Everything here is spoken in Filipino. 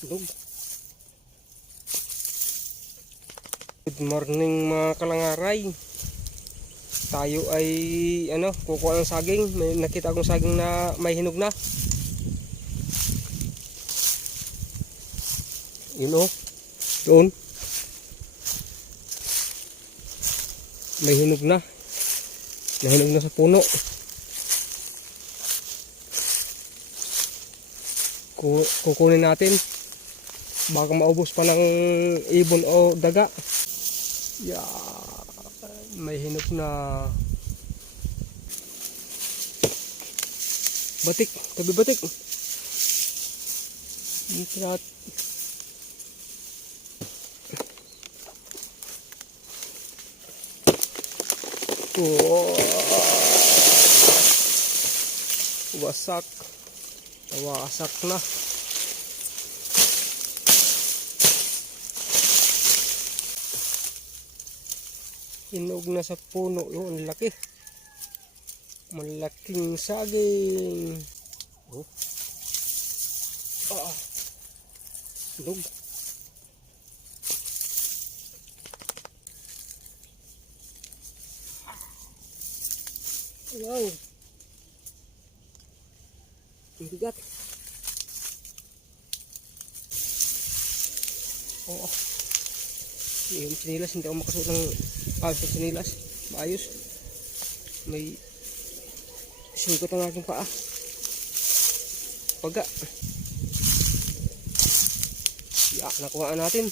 Dog. Good morning mga kalangaray. Tayo ay ano, kukuha ng saging. May nakita akong saging na may hinog na. Yun oh. Doon. May hinog na. Nahinog na sa puno. Ku- kukunin natin baka maubos pa ng ibon o daga. Yeah, may hinog na batik tabi batik. Dito nat oh. wasak. Wasak na Hinog na sa puno yun, ang laki. Malaking saging. Oh. Ah. Hinog. Wow. Ang bigat. Oo. Yung sinilas, hindi ako makasuot ng ayos ng sinilas. Maayos. May singkot ang aking paa. Paga. Yak, nakuha natin.